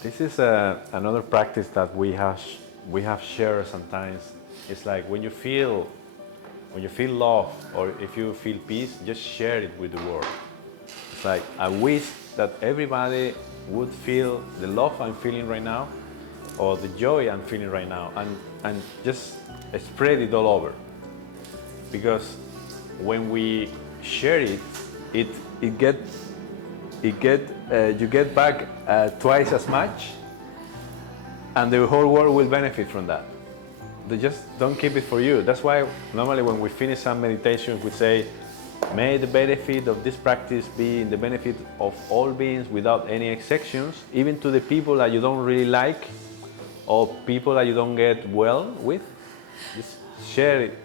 This is another practice that we have shared sometimes. It's like when you feel love or if you feel peace, just share it with the world. It's like I wish that everybody would feel the love I'm feeling right now or the joy I'm feeling right now and just spread it all over. Because when we share it, you get back twice as much, and the whole world will benefit from that. They just don't keep it for you. That's why normally when we finish some meditations, we say, may the benefit of this practice be in the benefit of all beings without any exceptions, even to the people that you don't really like or people that you don't get well with. Just share it